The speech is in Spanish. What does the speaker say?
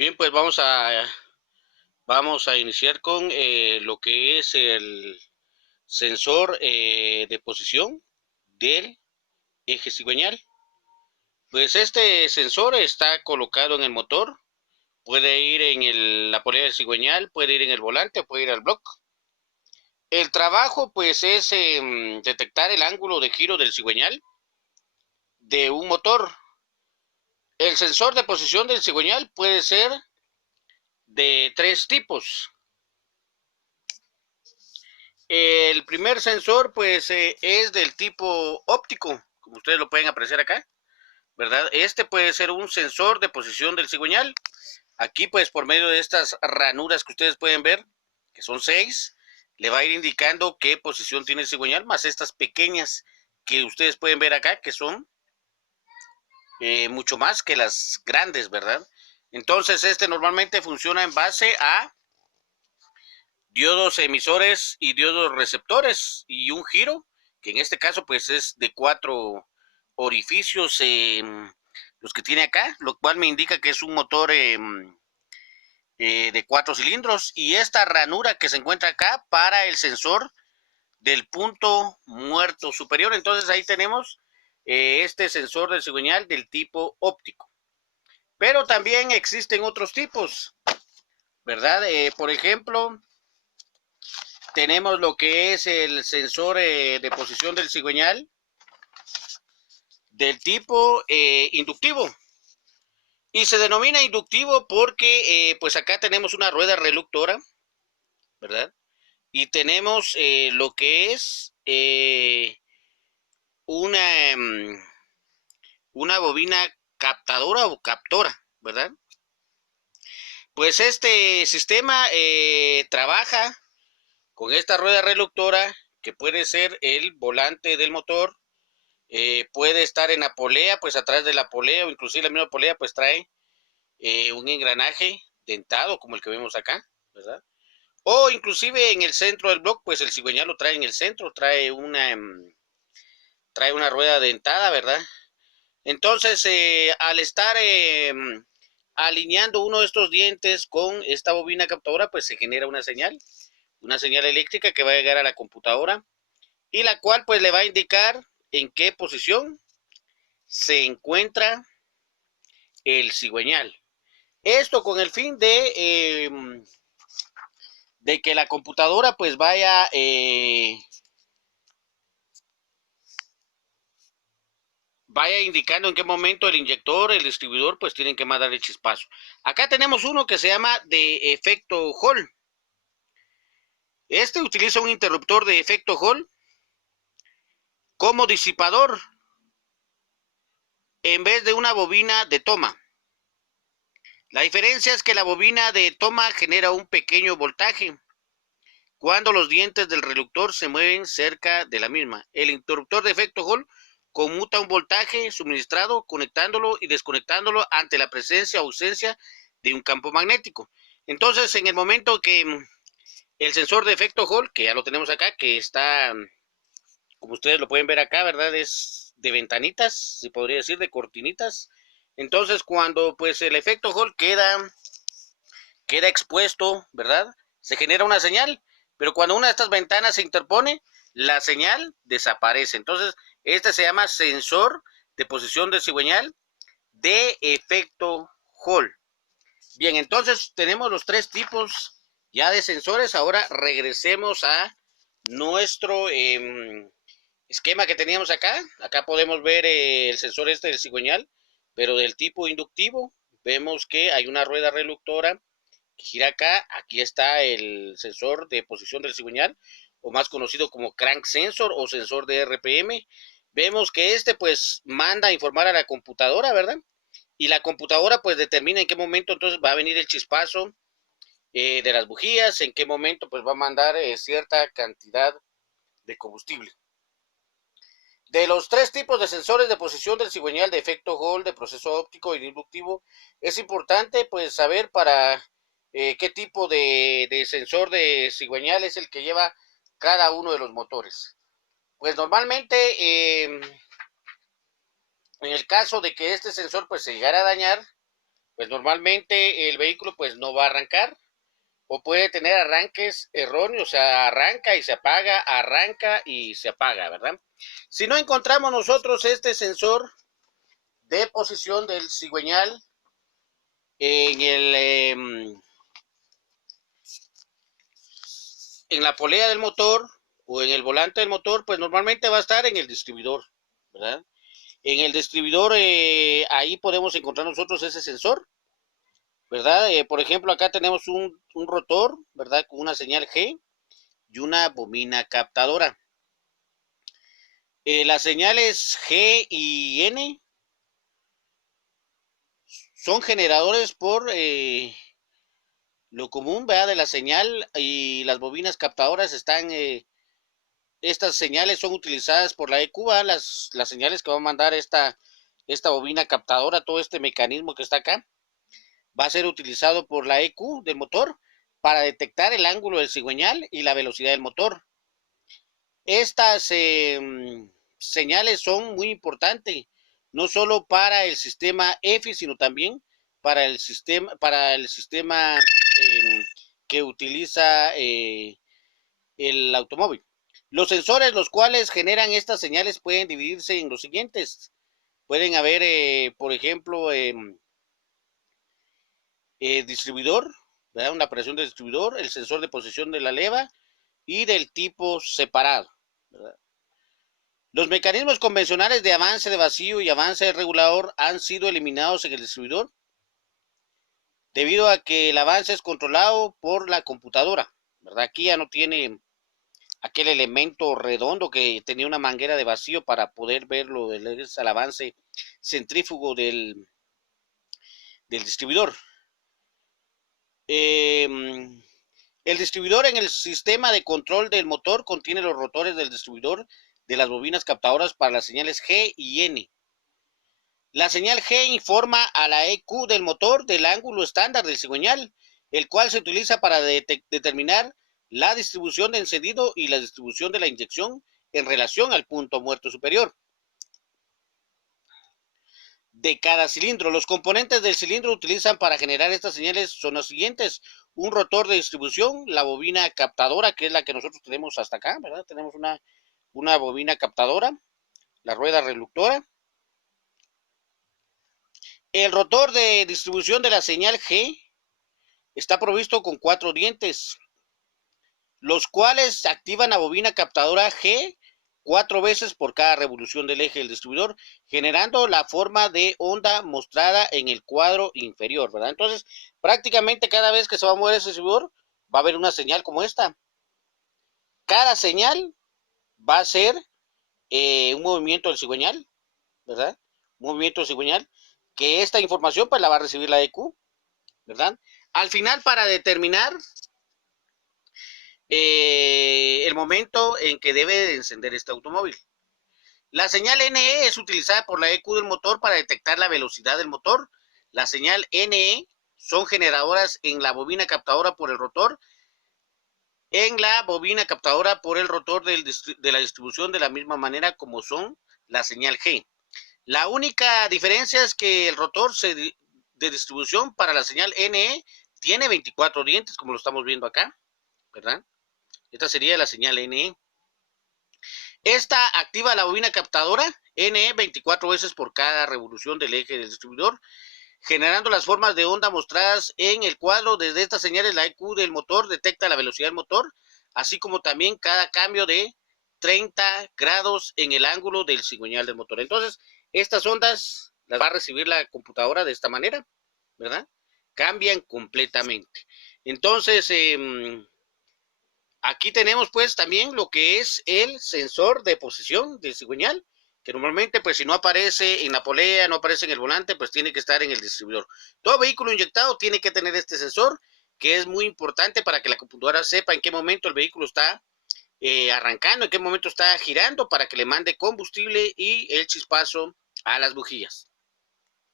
Bien, pues vamos a iniciar con lo que es el sensor de posición del eje cigüeñal. Pues este sensor está colocado en el motor, puede ir en la polea del cigüeñal, puede ir en el volante, puede ir al bloque. El trabajo pues es detectar el ángulo de giro del cigüeñal de un motor. El sensor de posición del cigüeñal puede ser de tres tipos. El primer sensor, pues, es del tipo óptico, como ustedes lo pueden apreciar acá, ¿verdad? Este puede ser un sensor de posición del cigüeñal. Aquí, pues, por medio de estas ranuras que ustedes pueden ver, que son 6, le va a ir indicando qué posición tiene el cigüeñal, más estas pequeñas que ustedes pueden ver acá, que son mucho más que las grandes, ¿verdad? Entonces, este normalmente funciona en base a diodos emisores y diodos receptores y un giro, que en este caso pues es de 4 orificios, los que tiene acá, lo cual me indica que es un motor de 4 cilindros, y esta ranura que se encuentra acá para el sensor del punto muerto superior. Entonces ahí tenemos este sensor del cigüeñal del tipo óptico. Pero también existen otros tipos, ¿verdad? Por ejemplo, tenemos lo que es el sensor de posición del cigüeñal del tipo inductivo. Y se denomina inductivo porque pues acá tenemos una rueda reductora, ¿verdad? Y tenemos lo que es una, una bobina captadora o captora, ¿verdad? Pues este sistema trabaja con esta rueda reductora, que puede ser el volante del motor. Puede estar en la polea, pues atrás de la polea, o inclusive la misma polea pues trae un engranaje dentado como el que vemos acá, ¿verdad? O inclusive en el centro del bloque, pues el cigüeñal lo trae en el centro, trae una rueda dentada, ¿verdad? Entonces, al estar alineando uno de estos dientes con esta bobina captadora, pues se genera una señal eléctrica que va a llegar a la computadora, y la cual pues le va a indicar en qué posición se encuentra el cigüeñal. Esto con el fin de que la computadora pues vaya indicando en qué momento el inyector, el distribuidor pues tienen que mandar el chispazo. Acá tenemos uno que se llama de efecto Hall. Este utiliza un interruptor de efecto Hall como disipador en vez de una bobina de toma. La diferencia es que la bobina de toma genera un pequeño voltaje cuando los dientes del reductor se mueven cerca de la misma. El interruptor de efecto Hall conmuta un voltaje suministrado conectándolo y desconectándolo ante la presencia o ausencia de un campo magnético. Entonces, en el momento que el sensor de efecto Hall, que ya lo tenemos acá, que está, como ustedes lo pueden ver acá, ¿verdad? Es de ventanitas, se podría decir, de cortinitas. Entonces, cuando pues el efecto Hall queda expuesto, ¿verdad? Se genera una señal, pero cuando una de estas ventanas se interpone, la señal desaparece. Entonces, este se llama sensor de posición de cigüeñal de efecto Hall. Bien, entonces tenemos los tres tipos ya de sensores. Ahora regresemos a nuestro esquema que teníamos acá. Acá podemos ver el sensor este del cigüeñal, pero del tipo inductivo. Vemos que hay una rueda reductora gira acá. Aquí está el sensor de posición del cigüeñal, o más conocido como crank sensor o sensor de RPM. Vemos que este pues manda a informar a la computadora, ¿verdad? Y la computadora pues determina en qué momento entonces va a venir el chispazo de las bujías, en qué momento pues va a mandar cierta cantidad de combustible. De los tres tipos de sensores de posición del cigüeñal de efecto Hall, de proceso óptico y inductivo, es importante pues saber para qué tipo de sensor de cigüeñal es el que lleva cada uno de los motores. Pues normalmente en el caso de que este sensor pues se llegara a dañar, pues normalmente el vehículo pues no va a arrancar o puede tener arranques erróneos, o sea, arranca y se apaga, ¿verdad? Si no encontramos nosotros este sensor de posición del cigüeñal en en la polea del motor o en el volante del motor, pues normalmente va a estar en el distribuidor, ¿verdad? En el distribuidor ahí podemos encontrar nosotros ese sensor, ¿verdad? Por ejemplo, acá tenemos un rotor, ¿verdad? Con una señal G y una bobina captadora. Las señales G y N son generadores por lo común, ¿verdad? De la señal, y las bobinas captadoras están, estas señales son utilizadas por la EQ, ¿verdad? Las señales que va a mandar esta bobina captadora, todo este mecanismo que está acá, va a ser utilizado por la EQ del motor para detectar el ángulo del cigüeñal y la velocidad del motor. Estas señales son muy importantes, no solo para el sistema EFI, sino también para el sistema que utiliza el automóvil. Los sensores los cuales generan estas señales pueden dividirse en los siguientes. Pueden haber, por ejemplo, distribuidor, ¿verdad? Una operación de distribuidor, el sensor de posición de la leva y del tipo separado, ¿verdad? Los mecanismos convencionales de avance de vacío y avance de regulador han sido eliminados en el distribuidor debido a que el avance es controlado por la computadora, ¿verdad? Aquí ya no tiene aquel elemento redondo que tenía una manguera de vacío para poder verlo, el avance centrífugo del distribuidor. El distribuidor en el sistema de control del motor contiene los rotores del distribuidor de las bobinas captadoras para las señales G y N. La señal G informa a la EQ del motor del ángulo estándar del cigüeñal, el cual se utiliza para determinar la distribución de encendido y la distribución de la inyección en relación al punto muerto superior de cada cilindro. Los componentes del cilindro utilizan para generar estas señales son los siguientes: un rotor de distribución, la bobina captadora, que es la que nosotros tenemos hasta acá, ¿verdad? Tenemos una bobina captadora, la rueda reductora, el rotor de distribución de la señal G está provisto con 4 dientes, los cuales activan la bobina captadora G 4 veces por cada revolución del eje del distribuidor, generando la forma de onda mostrada en el cuadro inferior, ¿verdad? Entonces, prácticamente cada vez que se va a mover ese distribuidor, va a haber una señal como esta. Cada señal va a ser un movimiento del cigüeñal, ¿verdad? Un movimiento del cigüeñal, que esta información pues la va a recibir la EQ, ¿verdad? Al final, para determinar el momento en que debe de encender este automóvil. La señal NE es utilizada por la EQ del motor para detectar la velocidad del motor. La señal NE son generadoras en la bobina captadora por el rotor, en la bobina captadora por el rotor de la distribución, de la misma manera como son la señal G. La única diferencia es que el rotor de distribución para la señal NE tiene 24 dientes, como lo estamos viendo acá, ¿verdad? Esta sería la señal NE. Esta activa la bobina captadora NE 24 veces por cada revolución del eje del distribuidor, generando las formas de onda mostradas en el cuadro. Desde estas señales, la EQ del motor detecta la velocidad del motor, así como también cada cambio de 30 grados en el ángulo del cigüeñal del motor. Entonces, estas ondas las va a recibir la computadora de esta manera, ¿verdad? Cambian completamente. Entonces, aquí tenemos pues también lo que es el sensor de posición del cigüeñal, que normalmente pues si no aparece en la polea, no aparece en el volante, pues tiene que estar en el distribuidor. Todo vehículo inyectado tiene que tener este sensor, que es muy importante para que la computadora sepa en qué momento el vehículo está arrancando, en qué momento está girando, para que le mande combustible y el chispazo a las bujías.